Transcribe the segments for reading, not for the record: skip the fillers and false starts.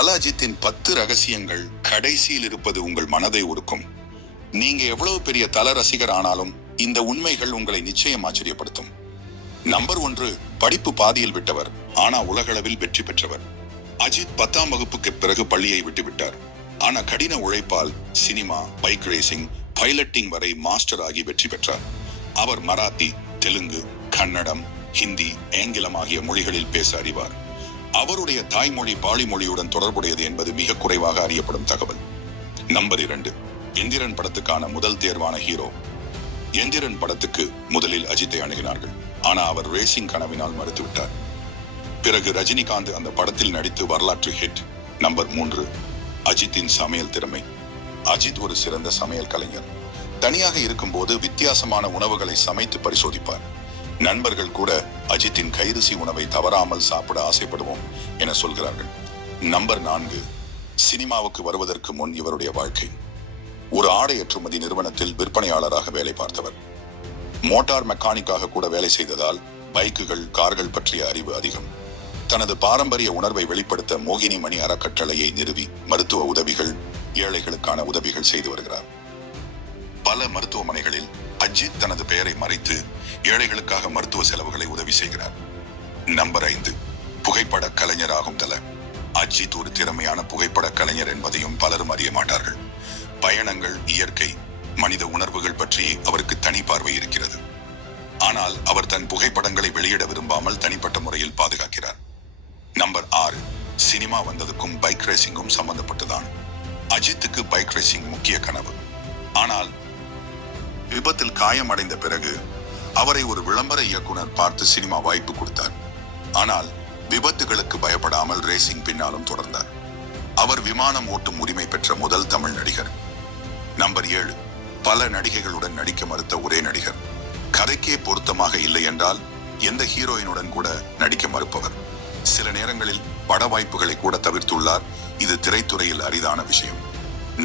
தல அஜித்தின் 10 ரகசியங்கள் கடைசியில் இருப்பது உங்கள் மனதை உருக்கும். நீங்க எவ்வளவு பெரிய தல ரசிகர் ஆனாலும் இந்த உண்மைகள் உங்களை நிச்சயம் ஆச்சரியப்படுத்தும். நம்பர் 1, படிப்பு பாதியில் விட்டவர் ஆனா உலகளவில் வெற்றி பெற்றவர். அஜித் 10ஆம் வகுப்புக்கு பிறகு பள்ளியை விட்டுவிட்டார். ஆனா கடின உழைப்பால் சினிமா, பைக் ரேசிங், பைலட்டிங் வரை மாஸ்டர் ஆகி வெற்றி பெற்றார். அவர் மராத்தி, தெலுங்கு, கன்னடம், ஹிந்தி, ஆங்கிலம் ஆகிய மொழிகளில் பேச அறிவார். அவருடைய தாய்மொழி பாலி மொழியுடன் தொடர்புடையது என்பது மிக குறைவாக அறியப்படும் தகவல். நம்பர் 2, எந்திரன் படத்துக்கான முதல் தேர்வான ஹீரோ. எந்திரன் படத்துக்கு முதலில் அஜித்தை அணுகினார்கள். ஆனா அவர் ரேசிங் கனவினால் மறுத்துவிட்டார். பிறகு ரஜினிகாந்த் அந்த படத்தில் நடித்து வரலாற்று ஹிட். நம்பர் 3, அஜித்தின் சமையல் திறமை. அஜித் ஒரு சிறந்த சமையல் கலைஞர். தனியாக இருக்கும்போது வித்தியாசமான உணவுகளை சமைத்து பரிசோதிப்பார். நண்பர்கள் கூட அஜித்தின் கைருசி உணவை தவறாமல் சாப்பிட ஆசைப்படுவோம் என சொல்கிறார்கள். நம்பர் 4, சினிமாவுக்கு வருவதற்கு முன் இவருடைய வாழ்க்கை. ஒரு ஆடை ஏற்றுமதி நிறுவனத்தில் விற்பனையாளராக வேலை பார்த்தவர். மோட்டார் மெக்கானிக்காக கூட வேலை செய்ததால் பைக்குகள், கார்கள் பற்றிய அறிவு அதிகம். தனது பாரம்பரிய உணர்வை வெளிப்படுத்த மோகினி மணி அறக்கட்டளையை நிறுவி மருத்துவ உதவிகள், ஏழைகளுக்கான உதவிகள் செய்து வருகிறார். பல மருத்துவமனைகளில் அஜித் தனது பெயரை மறைத்து ஏழைகளுக்காக மருத்துவ செலவுகளை உதவி செய்கிறார். நம்பர் 5, புகைப்பட கலைஞராகும் தல. அஜித் ஒரு திறமையான புகைப்பட கலைஞர் என்பதையும் பலரும் அறிய மாட்டார்கள். பயணங்கள், இயற்கை, மனித உணர்வுகள் பற்றி அவருக்கு தனி பார்வை இருக்கிறது. ஆனால் அவர் தன் புகைப்படங்களை வெளியிட விரும்பாமல் தனிப்பட்ட முறையில் பாதுகாக்கிறார். நம்பர் 6, சினிமா வந்ததுக்கும் பைக் ரேசிங்கும் சம்பந்தப்பட்டுதான். அஜித்துக்கு பைக் ரேசிங் முக்கிய கனவு. ஆனால் விபத்தில் காயமடைந்த பிறகு அவரை ஒரு விளம்பர இயக்குனர் பார்த்து சினிமா வாய்ப்பு கொடுத்தார். ஆனால் விபத்துகளுக்கு பயப்படாமல் ரேசிங் பின்னாலும் தொடர்ந்தார். அவர் விமானம் ஓட்டும் உரிமை பெற்ற முதல் தமிழ் நடிகர். நம்பர் 7, பல நடிகைகளுடன் நடிக்க மறுத்த ஒரே நடிகர். கதைக்கே பொருத்தமாக இல்லை என்றால் எந்த ஹீரோயினுடன் கூட நடிக்க மறுப்பவர். சில நேரங்களில் பட வாய்ப்புகளை கூட தவிர்த்துள்ளார். இது திரைத்துறையில் அரிதான விஷயம்.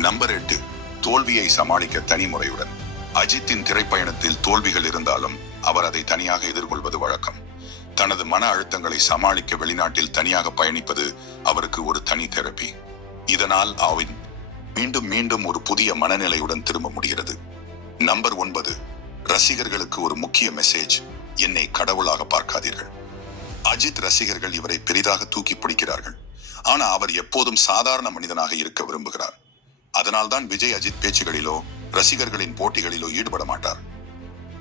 நம்பர் 8, தோல்வியை சமாளிக்க தனி முறையுடன். அஜித்தின் திரைப்பயணத்தில் தோல்விகள் இருந்தாலும் அவர் அதை தனியாக எதிர்கொள்வது வழக்கம். தனது மன அழுத்தங்களை சமாளிக்க வெளிநாட்டில் தனியாக பயணிப்பது அவருக்கு ஒரு தனி தெரப்பி. இதனால் அவர் மீண்டும் மீண்டும் ஒரு புதிய மனநிலையுடன் திரும்ப முடிகிறது. நம்பர் 9, ரசிகர்களுக்கு ஒரு முக்கிய மெசேஜ். என்னை கடவுளாக பார்க்காதீர்கள். அஜித் ரசிகர்கள் இவரை பெரிதாக தூக்கி பிடிக்கிறார்கள். ஆனா அவர் எப்போதும் சாதாரண மனிதனாக இருக்க விரும்புகிறார். அதனால்தான் விஜய் அஜித் பேச்சுகளிலோ ரசிகர்களின் போட்டிகளிலோ ஈடுபட மாட்டார்.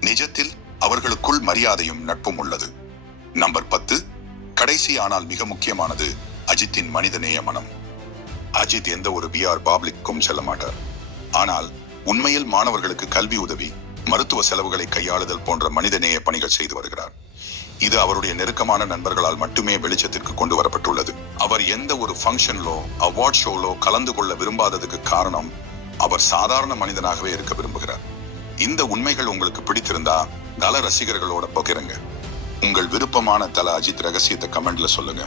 நிஜத்தில் அவர்களுக்குள் மரியாதையும் நட்பும் உள்ளது. நம்பர் 10, கடைசி ஆனால் மிக முக்கியமானது, அஜித்தின் மனிதநேய மனம். அஜித் எந்த ஒரு பிஆர் பப்ளிக்கும் செல்ல மாட்டார். ஆனால் உண்மையில் மாணவர்களுக்கு கல்வி உதவி, மருத்துவ செலவுகளை கையாளுதல் போன்ற மனிதநேய பணிகள் செய்து வருகிறார். இது அவருடைய நெருக்கமான நண்பர்களால் மட்டுமே வெளிச்சத்திற்கு கொண்டு வரப்பட்டுள்ளது. அவர் எந்த ஒரு ஃபங்க்ஷன்லோ அவார்ட் ஷோலோ கலந்து கொள்ள விரும்பாததுக்கு காரணம் அவர் சாதாரண மனிதனாகவே இருக்க விரும்புகிறார். இந்த உண்மைகள் உங்களுக்கு பிடித்திருந்தா தல ரசிகர்களோட பகிருங்க. உங்கள் விருப்பமான தல அஜித் ரகசியத்தை கமெண்ட்ல சொல்லுங்க.